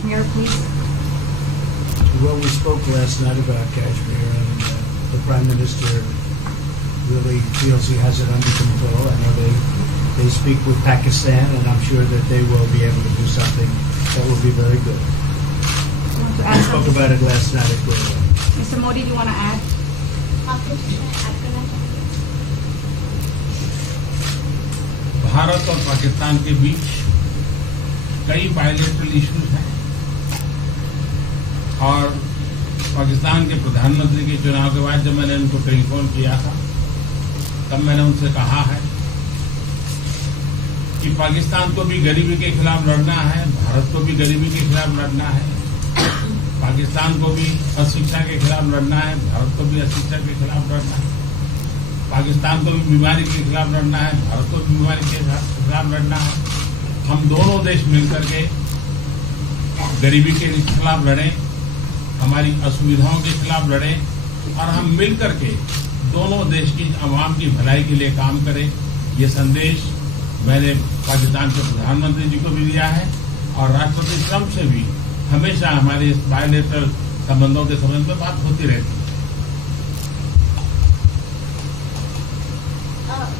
Kashmir, please? Well, we spoke last night about Kashmir, and the Prime Minister really feels he has it under control. I know they speak with Pakistan, and I'm sure that they will be able to do something that will be very good. We spoke about it last night as well. Mr. Modi, do you want to add? Bharat और पाकिस्तान के बीच कई bilateral issues हैं और पाकिस्तान के प्रधानमंत्री के चुनाव के बाद जब मैंने उनको टेलीफोन किया था तब मैंने उनसे कहा है कि पाकिस्तान को भी गरीबी के खिलाफ लड़ना है, भारत को भी गरीबी के खिलाफ लड़ना है, पाकिस्तान को भी अशिक्षा के खिलाफ लड़ना है, भारत को भी अशिक्षा के खिलाफ लड़ना है, पाकिस्तान को भी बीमारी के खिलाफ लड़ना है, भारत को भी बीमारी के खिलाफ लड़ना है। हम दोनों देश मिलकर के गरीबी के खिलाफ लड़ें, हमारी असुविधाओं के खिलाफ लड़ें और हम मिलकर के दोनों देश की आवाम की भलाई के लिए काम करें। ये संदेश मैंने पाकिस्तान के प्रधानमंत्री जी को भी दिया है और राष्ट्रपति ट्रंप से भी हमेशा हमारे इस बायलैटरल संबंधों के संबंध में बात होती रहती है।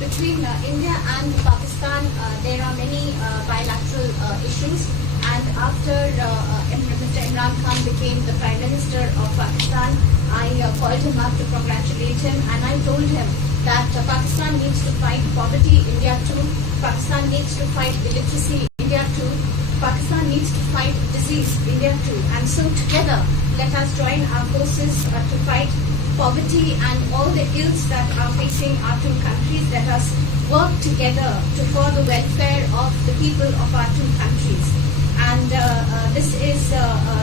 Between India and Pakistan, there are many bilateral issues. And after Mr. Imran Khan became the Prime Minister of Pakistan, I called him up to congratulate him, and I told him that Pakistan needs to fight poverty, India too. Pakistan needs to fight illiteracy, India too. Pakistan needs to fight disease, India too. And so together, let us join our forces to fight poverty and all the ills that are facing our two countries. Let us work together for the welfare of the people of our two countries. And this is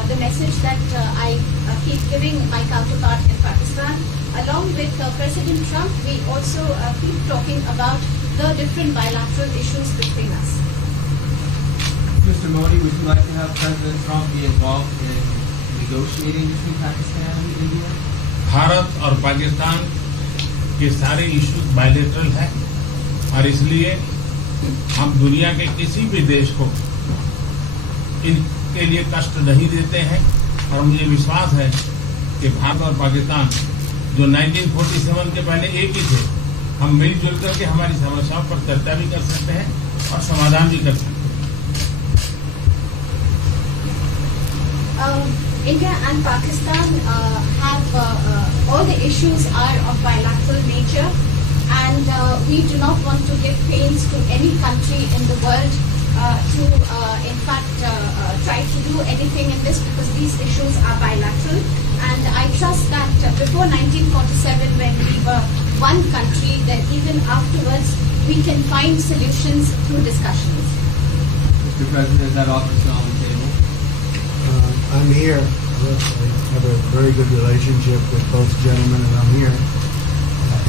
the message that I keep giving my counterpart in Pakistan. Along with President Trump, we also keep talking about the different bilateral issues between us. Mr. Modi, would you like to have President Trump be involved in negotiating between Pakistan and India? Bharat और पाकिस्तान के सारे issues bilateral हैं और इसलिए हम दुनिया के किसी भी देश को इनके लिए कष्ट नहीं देते हैं और मुझे विश्वास है कि भारत और पाकिस्तान जो 1947 के पहले एक ही थे, हम मिलजुल करके हमारी समस्याओं पर चर्चा भी कर सकते हैं और समाधान भी कर सकते हैं। India and Pakistan have all the issues are of bilateral nature, and we do not want to give pains to any country in the world to in fact try to do anything in this, because these issues are bilateral. And I trust that before 1947, when we were one country, that even afterwards we can find solutions through discussions. Mr. President, is that offer still on the table? I'm here. I have a very good relationship with both gentlemen, and I'm here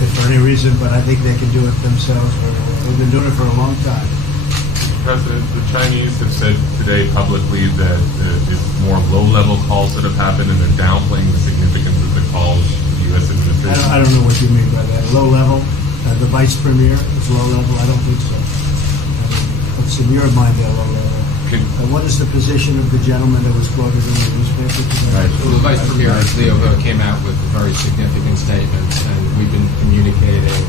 if for any reason, but I think they can do it themselves. They've been doing it for a long time. Mr. President, the Chinese have said today publicly that it's more low-level calls that have happened, and they're downplaying the significance of the calls the U.S. administration. I don't know what you mean by that. Low level? The vice premier is low level? I don't think so. What's in your mind there, low level? What is the position of the gentleman that was quoted in the newspaper today? Right. Well, the Vice Premier, Leo, came out with very significant statements, and we've been communicating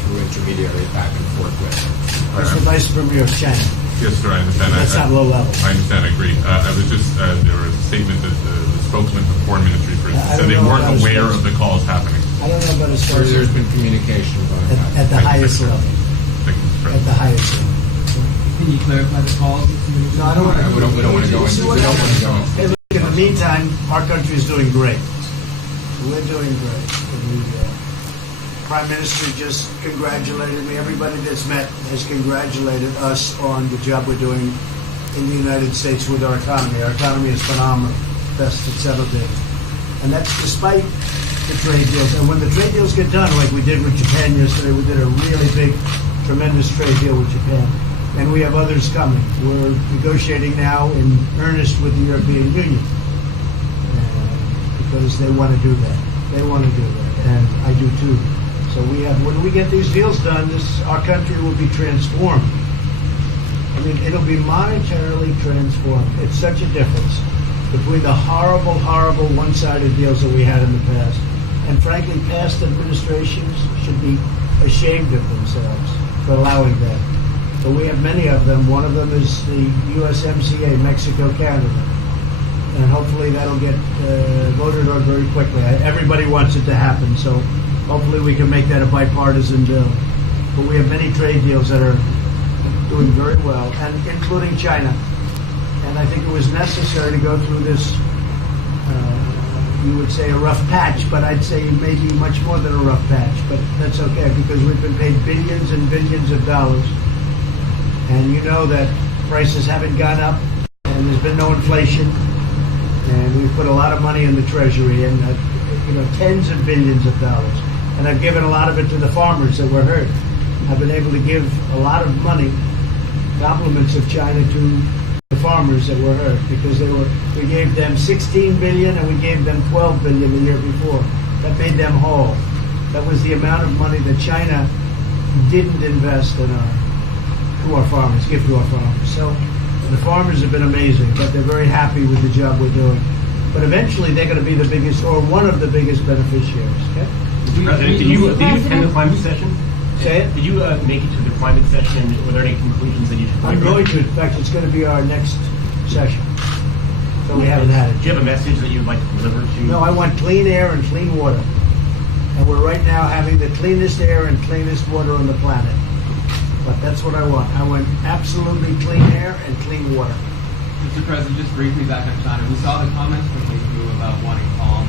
through intermediaries back and forth with him. That's the Vice Premier of China. Yes, sir, I understand. That's not low level. I understand, I agree. I was just, there was a statement that the spokesman for the Foreign Ministry, for instance, said they weren't aware of the calls happening. I don't know about as far as There's been communication at the highest level. Thank you, Mr. At the President. highest level. Can you clarify the calls? No, I don't want to. We don't want to go into. We don't want to go into. Hey, look, in the meantime, our country is doing great. We're doing great. The Prime Minister just congratulated me. Everybody that's met has congratulated us on the job we're doing in the United States with our economy. Our economy is phenomenal, best it's ever been, and that's despite the trade deals. And when the trade deals get done, like we did with Japan yesterday, we did a really big, tremendous trade deal with Japan. And we have others coming. We're negotiating now in earnest with the European Union because they want to do that. They want to do that, and I do too. So we have. When we get these deals done, our country will be transformed. mean, it'll be monetarily transformed. It's such a difference between the horrible, horrible one-sided deals that we had in the past. And frankly, past administrations should be ashamed of themselves for allowing that. But we have many of them. One of them is the USMCA, Mexico-Canada. And hopefully that'll get voted on very quickly. Everybody wants it to happen, so hopefully we can make that a bipartisan bill. But we have many trade deals that are doing very well, and including China. And I think it was necessary to go through this, you would say a rough patch, but I'd say maybe much more than a rough patch. But that's okay, because we've been paid billions and billions of dollars. And you know that prices haven't gone up, and there's been no inflation. And we've put a lot of money in the Treasury, and tens of billions of dollars. And I've given a lot of it to the farmers that were hurt. I've been able to give a lot of money, compliments of China, to the farmers that were hurt, because we gave them 16 billion and we gave them 12 billion the year before. That made them whole. That was the amount of money that China didn't invest in give to our farmers. So the farmers have been amazing, but they're very happy with the job we're doing. But eventually they're going to be the biggest, or one of the biggest beneficiaries. Okay? President, did you attend the climate session? Say it? Did you make it to the climate session? Were there any conclusions that you should? I'm going to. In fact, it's going to be our next session. So we haven't had it. Do you have a message that you would like to deliver to? No, I want clean air and clean water. And we're right now having the cleanest air and cleanest water on the planet. But that's what I want. I want absolutely clean air and clean water. Mr. President, just briefly back on China. We saw the comments from you about wanting calm.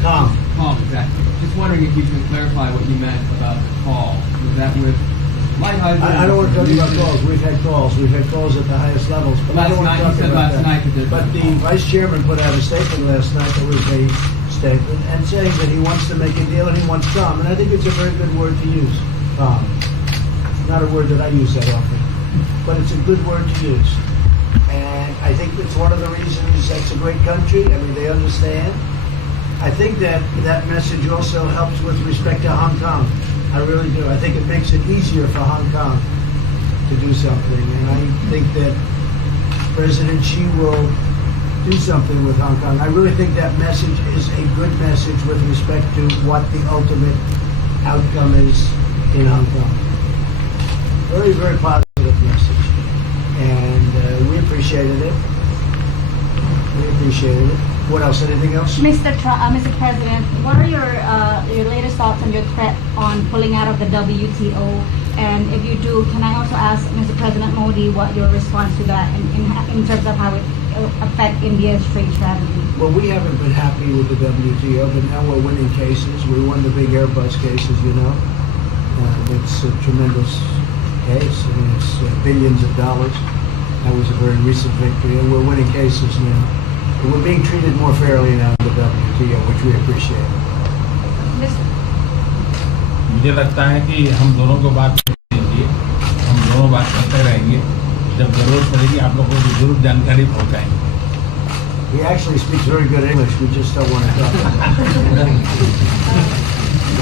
Calm, exactly. Just wondering if you can clarify what you meant about the call. Was that with lighthearted? I don't want to talk about calls. We've had calls. We've had calls at the highest levels. But I don't want to talk about that. But the Vice Chairman put out a statement last night that was a statement and saying that he wants to make a deal and he wants calm. And I think it's a very good word to use, calm. Not a word that I use that often, but it's a good word to use. And I think it's one of the reasons that's a great country. I mean, they understand. I think that message also helps with respect to Hong Kong. I really do. I think it makes it easier for Hong Kong to do something. And I think that President Xi will do something with Hong Kong. I really think that message is a good message with respect to what the ultimate outcome is in Hong Kong. Very, very positive message. And we appreciated it. What else? Anything else? Mr. President, what are your latest thoughts on your threat on pulling out of the WTO? And if you do, can I also ask Mr. President Modi what your response to that in terms of how it affect India's trade strategy? Well, we haven't been happy with the WTO, but now we're winning cases. We won the big Airbus cases, you know. It's a tremendous case. I mean, it's billions of dollars. That was a very recent victory, and we're winning cases now. And we're being treated more fairly now in the WTO, which we appreciate. मुझे लगता है कि हम दोनों को बात कीजिए, हम दोनों बात करते रहेंगे. जब जरूरत पड़ेगी आप लोगों को जरूर जानकारी पहुंचाएंगे. He actually speaks very good English. We just don't want to talk about it.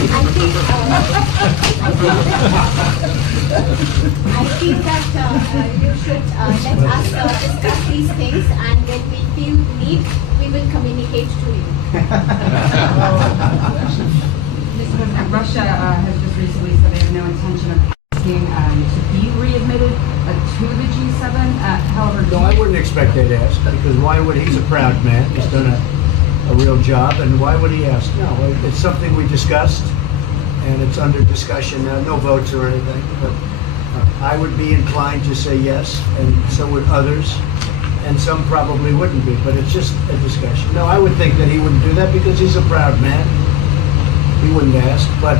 I think that you should let us discuss these things, and when we feel the need, we will communicate to you. Mr. President, Russia has just recently said they have no intention of asking to be readmitted to the G7. However, no, I wouldn't expect they'd ask, because why would he's a proud man? He's done a real job, and why would he ask? No, it's something we discussed, and it's under discussion now. No votes or anything, but I would be inclined to say yes, and so would others, and some probably wouldn't be, but it's just a discussion. No, I would think that he wouldn't do that because he's a proud man. He wouldn't ask, but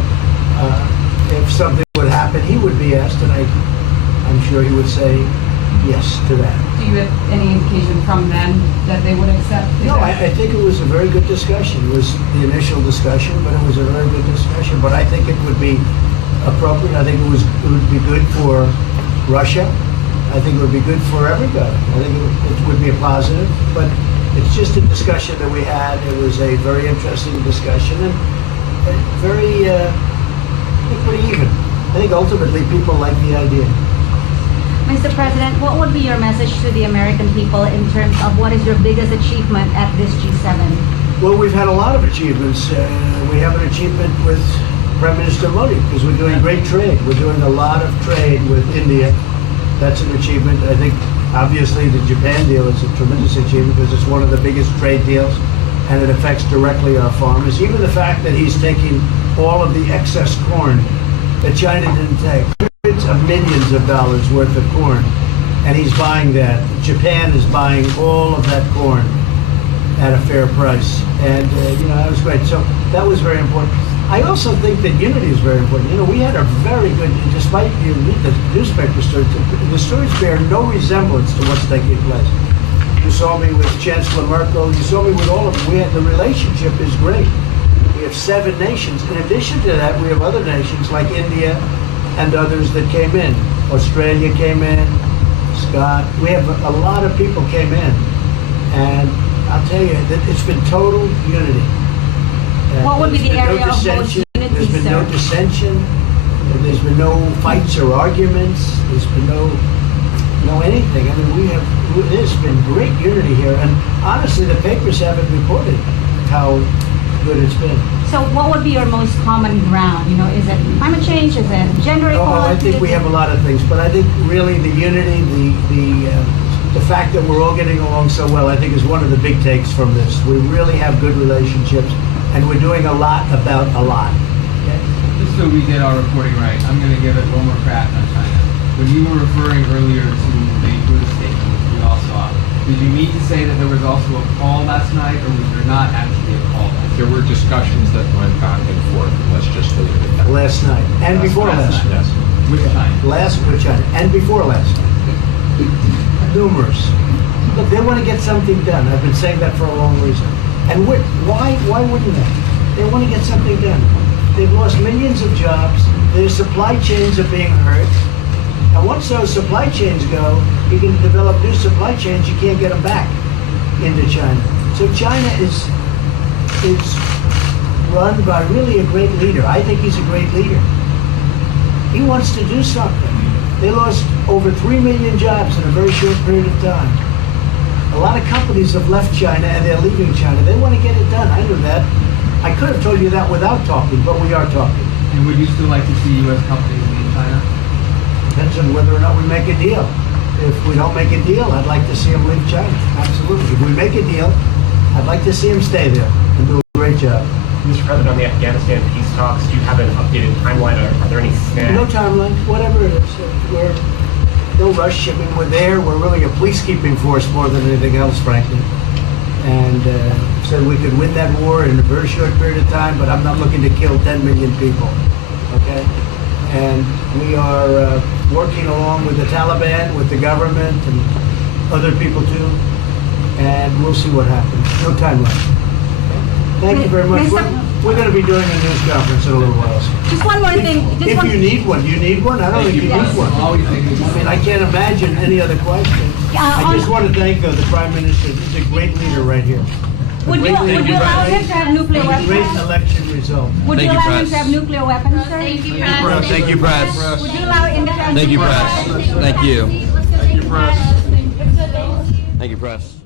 if something would happen, he would be asked, and I'm sure he would say yes to that. Do you have any indication from them that they would accept? No, I think it was a very good discussion. It was the initial discussion, but it was a very good discussion. But I think it would be appropriate. I think it would be good for Russia. I think it would be good for everybody. I think it would be a positive. But it's just a discussion that we had. It was a very interesting discussion and very, pretty even. I think ultimately people like the idea. Mr. President, what would be your message to the American people in terms of what is your biggest achievement at this G7? Well, we've had a lot of achievements. We have an achievement with Prime Minister Modi because we're doing great trade. We're doing a lot of trade with India. That's an achievement. I think, obviously, the Japan deal is a tremendous achievement because it's one of the biggest trade deals and it affects directly our farmers. Even the fact that he's taking all of the excess corn that China didn't take, hundreds of millions of dollars worth of corn, and he's buying that. Japan is buying all of that corn at a fair price. And, that was great. So that was very important. I also think that unity is very important. We had a very good, despite you read the newspaper stories, the stories bear no resemblance to what's taking place. You saw me with Chancellor Merkel. You saw me with all of them. The relationship is great. We have 7 nations. In addition to that, we have other nations like India and others that came in. Australia came in, Scott. We have a lot of people came in. And I'll tell you that it's been total unity. What would be the area of most unity, There's been sir? no dissension. There's been no fights or arguments. There's been no anything. I mean, there's been great unity here. And honestly, the papers haven't reported how good it's been. So what would be your most common ground? Is it climate change? Is it gender equality? I think we have a lot of things, but I think really the unity, the fact that we're all getting along so well, I think is one of the big takes from this. We really have good relationships, and we're doing a lot about a lot. Just so we get our reporting right, I'm going to give it one more crack on China. When you were referring earlier to the Buddha statement, which we all saw, did you mean to say that there was also a call last night, or was there not actually a call last night? There were discussions that went back and forth, and let's just leave it at that. Last night, and before last night. Yes. With China? Last with China, and before last night. Numerous. Look, they want to get something done. I've been saying that for a long reason. And why wouldn't they? They want to get something done. They've lost millions of jobs. Their supply chains are being hurt. And once those supply chains go, you can develop new supply chains. You can't get them back into China. So China is run by really a great leader. I think he's a great leader. He wants to do something. They lost over 3 million jobs in a very short period of time. A lot of companies have left China and they're leaving China. They want to get it done. I knew that. I could have told you that without talking, but we are talking. And would you still like to see U.S. companies leave China? Depends on whether or not we make a deal. If we don't make a deal, I'd like to see them leave China. Absolutely. If we make a deal, I'd like to see them stay there and do a great job. Mr. President, on the Afghanistan peace talks, do you have an updated timeline? Are there any snags? No timeline, whatever it is. We're no rush. I mean, we're there. We're really a peacekeeping force more than anything else, frankly. And so we could win that war in a very short period of time, but I'm not looking to kill 10 million people. Okay? And we are working along with the Taliban, with the government, and other people too. And we'll see what happens. No timeline. Thank you very much. We're going to be doing a news conference in a little while. Just one more thing. If you need one, you need one? I don't think you need one. I mean, I can't imagine any other question. I just want to thank the Prime Minister. He's a great leader right here. Would you allow him to have nuclear Great weapons? election result. Would you allow him to have nuclear weapons, sir? Thank you, press. Would you allow him to have Thank you, nuclear press. weapons? Thank you. Thank you, press. Thank you, press.